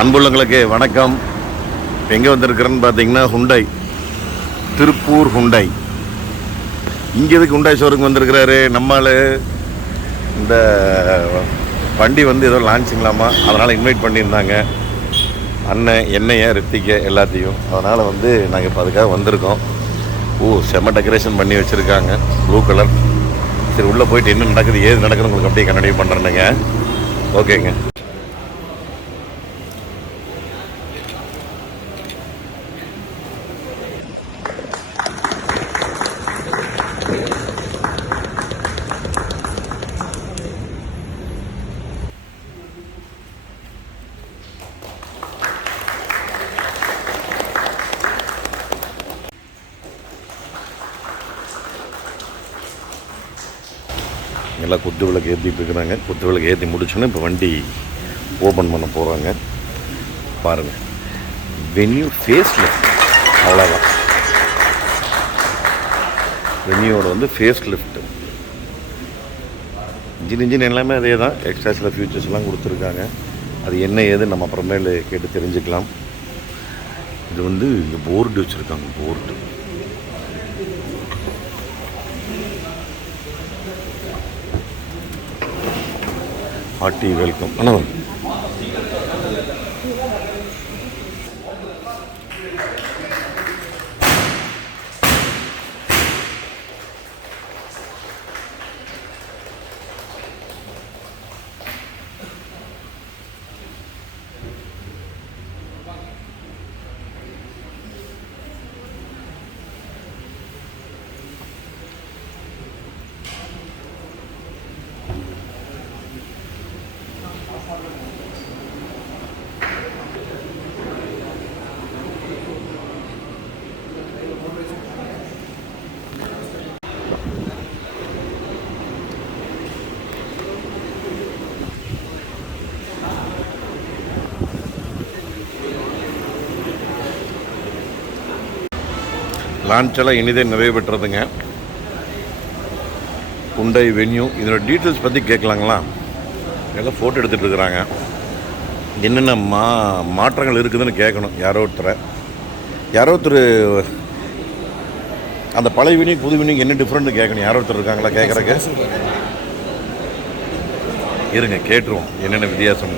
அன்புள்ளங்களுக்கு வணக்கம். எங்கே வந்திருக்கிறேன்னு பார்த்தீங்கன்னா ஹுண்டாய், திருப்பூர் ஹுண்டாய். இங்கே எதுக்கு ஹுண்டாய் ஷோருக்கு வந்திருக்கிறாரு நம்மால்? இந்த வண்டி வந்து ஏதோ லான்ச்சிங்களாமா, அதனால் இன்வைட் பண்ணியிருந்தாங்க அண்ணன், என்னைய, ரித்திகை எல்லாத்தையும். அதனால் வந்து நாங்கள் இப்போ அதுக்காக வந்திருக்கோம். செம்ம டெக்கரேஷன் பண்ணி வச்சுருக்காங்க, ப்ளூ கலர். சரி, உள்ளே போயிட்டு என்ன நடக்குது ஏது நடக்குது உங்களுக்கு அப்படியே கண்டினியூ பண்ணுறேனுங்க. ஓகேங்க. எல்லாம் குத்து விளக்கு ஏற்றிட்டு இருக்கிறாங்க. குத்து விளக்கு ஏற்றி முடிச்சோன்னே இப்போ வண்டி ஓப்பன் பண்ண போகிறாங்க. பாருங்கள், வென்யூ ஃபேஸ் லிஃப்ட், அவ்வளோதான். வென்யூவோட வந்து ஃபேஸ் லிஃப்ட்டு. இன்ஜின் எல்லாமே அதே தான். எக்ஸ்ட்ரா சில ஃபியூச்சர்ஸ்லாம் கொடுத்துருக்காங்க. அது என்ன ஏது நம்ம அப்புறமேல கேட்டு தெரிஞ்சுக்கலாம். இது வந்து இங்கே போர்டு வச்சுருக்காங்க. Board hearty welcome. ஆனால் லான்ச்செல்லாம் இனிதே நிறைவு பெற்றதுங்க. Hyundai Venue. இதோட டீட்டெயில்ஸ் பற்றி கேட்கலாங்களா? எல்லாம் ஃபோட்டோ எடுத்துகிட்டு இருக்கிறாங்க. என்னென்ன மாற்றங்கள் இருக்குதுன்னு கேட்கணும் யாரோ ஒருத்தர். அந்த பழைய வென்யூ புது வென்யூ என்ன டிஃப்ரெண்ட்னு கேட்கணும். யாரோ ஒருத்தர் இருக்காங்களா கேட்குறக்கு? இருங்க, கேட்டுருவோம் என்னென்ன வித்தியாசம்.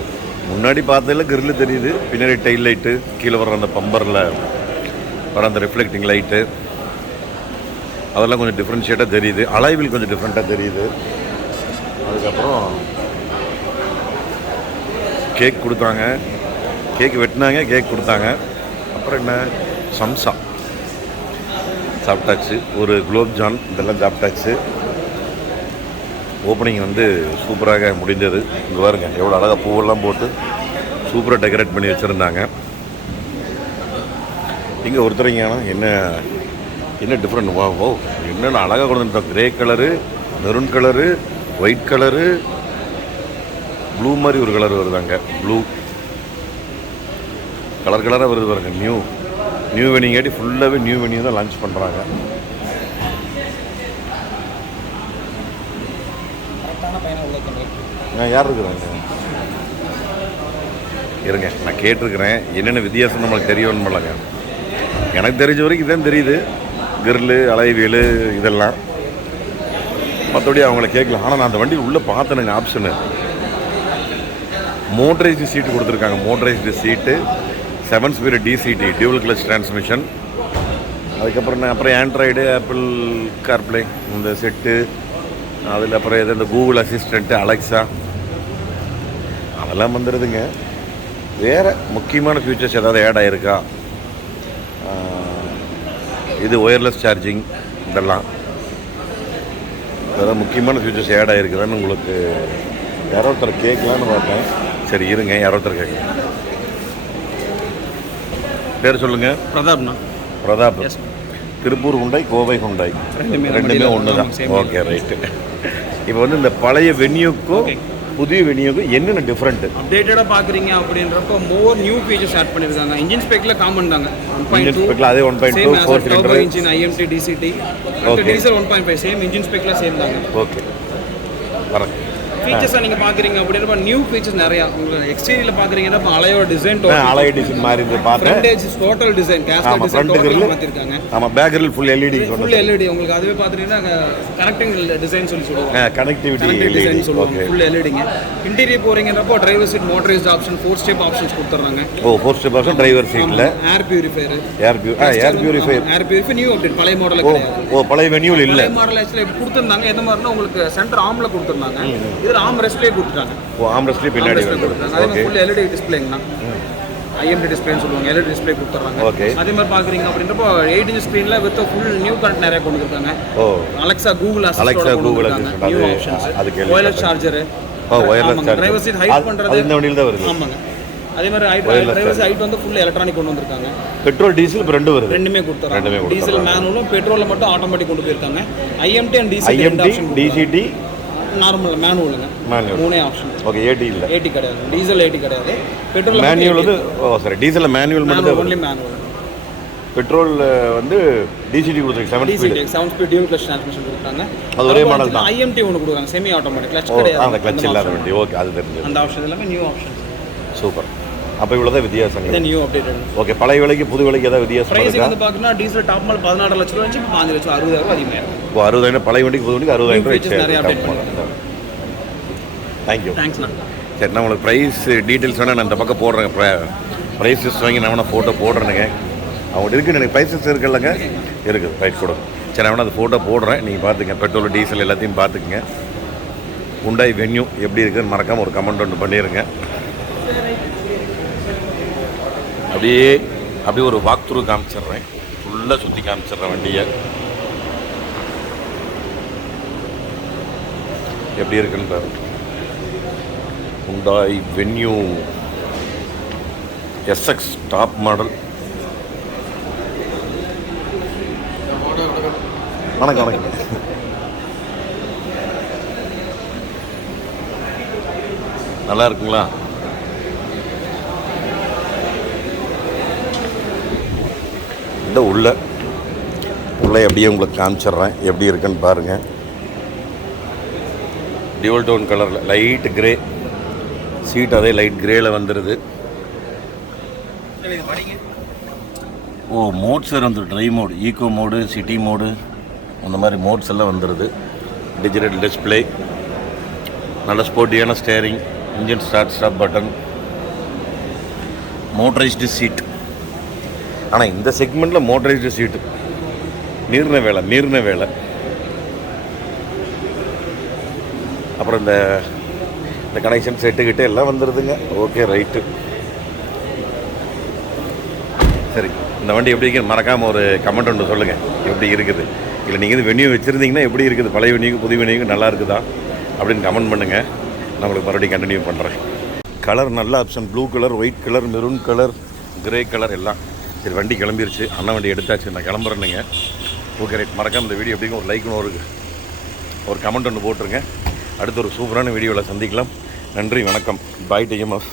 முன்னாடி பார்த்ததில் கிரில்லு தெரியுது, பின்னாடி டைல் லைட்டு, கீழே வர அந்த பம்பரில் வர அந்த ரிஃப்ளெக்டிங் லைட்டு, அதெல்லாம் கொஞ்சம் டிஃப்ரென்ஷியேட்டாக தெரியுது. அலைவில் கொஞ்சம் டிஃப்ரெண்ட்டாக தெரியுது. அதுக்கப்புறம் கேக் கொடுத்தாங்க, கேக் வெட்டினாங்க, கேக் கொடுத்தாங்க. அப்புறம் என்ன, சம்சா சாப்பிட்டாச்சு, ஒரு குலோப்ஜான் இதெல்லாம் சாப்பிட்டாச்சு. ஓப்பனிங் வந்து சூப்பராக முடிந்தது. இங்கே பாருங்க எவ்வளோ அழகாக பூவெல்லாம் போட்டு சூப்பராக டெக்கரேட் பண்ணி வச்சுருந்தாங்க. இங்கே ஒருத்தரைங்கன்னா என்ன டிஃப்ரெண்ட், ஓ என்னென்ன அழகாக கொடுத்துட்டோம். Grey colour, maroon colour, white colour, blue மாதிரி ஒரு கலர் வருதாங்க. ப்ளூ கலராக வருது பாருங்க. நியூ வெனிங்காட்டி ஃபுல்லாகவே நியூ வெனியூ தான் லான்ச் பண்ணுறாங்க. யார் இருக்கிறாங்க? இருங்க, நான் கேட்டிருக்கிறேன் என்னென்ன வித்தியாசம் நம்மளுக்கு தெரியணும்லங்க. எனக்கு தெரிஞ்ச வரைக்கும் இதான் தெரியுது, கிரில்லு, அலைவியல் இதெல்லாம். மற்றபடி அவங்கள கேட்கலாம். ஆனால் நான் அந்த வண்டியில் உள்ளே பார்த்தேனுங்க ஆப்ஷனு. மோட்டரைஸ்டு சீட்டு கொடுத்துருக்காங்க. மோட்டரைஸ்டு சீட்டு, 7 speed DCT, dual clutch transmission. அப்புறம் ஆண்ட்ராய்டு, ஆப்பிள் கார்ப்ளே இந்த செட்டு, அதில் அப்புறம் எது இந்த கூகுள் அசிஸ்டண்ட்டு, அலெக்ஸா அதெல்லாம் வந்துடுதுங்க. வேறு முக்கியமான ஃபியூச்சர்ஸ் ஏதாவது ஆட் ஆகிருக்கா? இது ஒயர்லெஸ் சார்ஜிங், இதெல்லாம் முக்கியமான ஃபியூச்சர்ஸ் ஆட் ஆகிருக்குதான்னு உங்களுக்கு யாரோ ஒருத்தர் கேட்கலான்னு பார்த்தேன். சரி இருங்க, யாரோ ஒருத்தர் கேட்கலாம். பேர் சொல்லுங்கள். பிரதாப். திருப்பூர் ஹுண்டாய், கோவை ஹுண்டாய் ரெண்டுமே ஒன்று தான். Okay, right. இப்போ வந்து இந்த பழைய வென்யூக்கும் புதிய வெனியூக்கு என்னென்ன டிஃப்ரெண்ட் அப்டேட்டடாக பார்க்குறீங்க அப்படின்றப்போ மோர் நியூ ஃபீச்சர்ஸ் ஆட் பண்ணியிருக்காங்க. இன்ஜின் ஸ்பெக்கில் காமன் தாங்க. 1.2 அதே 1.2 4 cylinder engine IMT DCT diesel 1.5 same engine ஸ்பெக்கில் சேம் தாங்க. ஓகே, வரேன். ஃபீச்சர்ஸாக நீங்கள் பார்க்குறீங்க அப்படின்றப்ப நியூ ஃபீச்சர்ஸ் நிறையா உங்களுக்கு எக்ஸ்டீரியரில் பார்க்குறீங்கன்னா இப்போ அலையோட டிசைன் அலைய டிசைன் மாதிரி இருந்து பார்த்தேன். Front edge total design cascade design total மாற்றிருக்காங்க. ஆமாம், back grille full LED full LED உங்களுக்கு அதுவே பார்த்துட்டீங்கன்னா கனெக்டிங் டிசைன் சொல்லி சொல்லுவாங்க. கனெக்டிவிட்டி டிசைன் சொல்லுவாங்க. ஃபுல் எல்இடிங்க. இன்டீரியர் போகிறீங்கன்றப்போ driver seat motorised option 4 step options கொடுத்துட்றாங்க. 4 ஸ்டெப் ஆப்ஷன் டிரைவர் சீட்டில். ஏர் பியூரிஃபையர் நியூ அப்டேட், பழைய மாடல் கிடையாது. பழைய வென்யூல் இல்லை. பழைய மாடல் ஆக்சுவலி கொடுத்துருந்தாங்க. எந்த மாதிரினா உங்களுக்கு சென்டர் ஆர்ம்ல கொடுத்துருந்தாங்க. இதில் ஆர்ம் ரெஸ்ட்லேயே கொடுத்துட்டாங்க. ஆர்ம் ரெஸ்ட்லேயே பின்னாடி கொடுத்துருக்காங்க. அதே ஃபுல் எல்இடி டிஸ்பிளேங்கண்ணா. IMD டிஸ்பிளேன்னு சொல்லுவாங்க. எல்இடி டிஸ்பிளே கொடுத்துறாங்க. அதே மாதிரி பார்க்குறீங்க அப்படின்றப்போ 8 இன்ச் ஸ்க்ரீனில் வித் ஃபுல் நியூ கனெக்ட் நிறைய கொண்டு வந்துருக்காங்க. அலெக்ஸா கூகுள் அசிஸ்டன்ட் கொண்டு வந்துருக்காங்க. New options. Wireless charger. Driver seat height பண்ணுறது இந்த வண்டியில் தான் வருது. ஆமாங்க. அதே மாதிரி டிரைவர் ஹைட் வந்து ஃபுல் எலக்ட்ரானிக் கொண்டு வந்திருக்காங்க. பெட்ரோல் டீசல் இப்போ ரெண்டு வருது. ரெண்டுமே கொடுத்துறாங்க. டீசல் மேனுவலும் பெட்ரோலில் மட்டும் ஆட்டோமேட்டிக் கொண்டு போயிருக்காங்க. IMT அண்ட் DCT நார்மல் மேனுவலுங்க. மூணே ஆப்ஷன். ஓகே, AT இல்ல. AT கிடையாது. டீசல் AT கிடையாது. பெட்ரோல் மேனுவல் வந்து டீசல்ல மேனுவல் மட்டும் தான். Only manual. பெட்ரோல் வந்து DCT கொடுத்துருக்காங்க. 7 ஸ்பீட் டியூல் கிளட்ச் டிரான்ஸ்மிஷன் கொடுத்தாங்க. அது ஒரே மாடல் தான். IMT ஒன்னு கொடுக்குறாங்க. செமி ஆட்டோமேட்டிக் கிளட்ச் கிடையாது. அந்த கிளட்ச் இல்லாத வண்டி. ஓகே, அது தெரிஞ்சது. அந்த ஆப்ஷன் எல்லாமே நியூ ஆப்ஷன். சூப்பர். அப்போ இவ்வளோதான் வித்தியாசங்கள். இது நியூ அப்டேட். ஓகே, பழைய விலைக்கு புது விலைக்கு ஏதாவது வித்தியாசம் இருக்கா? பிரைஸ் வந்து பார்த்தீங்கன்னா டீசல் டாப் மாடல் 16 லட்சம் ரூபாய் வச்சு 5 லட்சம் 60,000 அதிகமாக. ஓ, 60,000 பழைய வண்டிக்கு புது வண்டிக்கு 60,000 ரூபாய் நிறைய அப்டேட் பண்ணுங்க. தேங்க்யூ. தேங்க்ஸ்ண்ணா. சரி, நான் உங்களுக்கு ப்ரைஸ் டீட்டெயில்ஸ் வேணால் நான் இந்த பக்கம் போடுறேங்க. ப்ரைஸ் லிஸ்ட் வாங்கி நான் வேணால் ஃபோட்டோ போடுறேங்க. அவங்க இருக்குன்னு எனக்கு ப்ரைஸஸ் இருக்குல்லங்க, இருக்குது. ரைட் கொடுங்க. சரி, நான் வேணால் அந்த ஃபோட்டோ போடுறேன். நீங்கள் பார்த்துங்க. பெட்ரோல் டீசல் எல்லாத்தையும் பார்த்துக்குங்க. ஹுண்டாய் வென்யூ எப்படி இருக்குதுன்னு மறக்காமல் ஒரு கமெண்ட் ஒன்று பண்ணிடுங்க. அப்படியே ஒரு வாக் த்ரூ காமிச்சிட்றேன். ஃபுல்லாக சுற்றி காமிச்சிட்றேன் வண்டியை எப்படி இருக்குன்னு பாருங்க. Hyundai venue SX top model. வணக்கம் வணக்கம். நல்லா இருக்குங்களா? இந்த உள்ள அப்படியே உங்களுக்கு காமிச்சிட்றேன் எப்படி இருக்குன்னு பாருங்கள். டியூவல் டோன் கலரில் லைட் கிரே சீட், அதே லைட் கிரேயில் வந்துடுது. மோட்ஸ் வந்து dry mode, eco mode, city mode, அந்த மாதிரி மோட்ஸ் எல்லாம் வந்துடுது. டிஜிட்டல் டிஸ்பிளே, நல்ல ஸ்போர்ட்டியான steering, engine stop button, motorised seat. ஆனால் இந்த செக்மெண்ட்டில் மோட்டரைஸ்டு சீட்டு மீறின வேலை. அப்புறம் இந்த கனெக்ஷன் செட்டுக்கிட்டே எல்லாம் வந்துடுதுங்க. Okay, right. சரி, இந்த வண்டி எப்படி இருக்குது மறக்காமல் ஒரு கமெண்ட் ஒன்று சொல்லுங்கள். எப்படி இருக்குது, இல்லை நீங்கள் இது வென்யூ வச்சுருந்தீங்கன்னா எப்படி இருக்குது, பழைய வென்யூக்கு புது வென்யூக்கு நல்லா இருக்குதா அப்படின்னு கமெண்ட் பண்ணுங்கள். நான் உங்களுக்கு மறுபடியும் கண்டினியூ பண்ணுறேன். கலர் நல்ல option. Blue colour, white colour, maroon colour, grey colour எல்லாம். சரி, வண்டி கிளம்பிருச்சு. அண்ணன் வண்டி எடுத்தாச்சு. நான் கிளம்புறேன்னுங்க. Okay, right. மறக்காமல் இந்த வீடியோ எப்படிங்க ஒரு லைக்னு ஒரு கமெண்ட் ஒன்று போட்டுருங்க. அடுத்த ஒரு சூப்பரான வீடியோவில் சந்திக்கலாம். நன்றி, வணக்கம். பாய் TMF.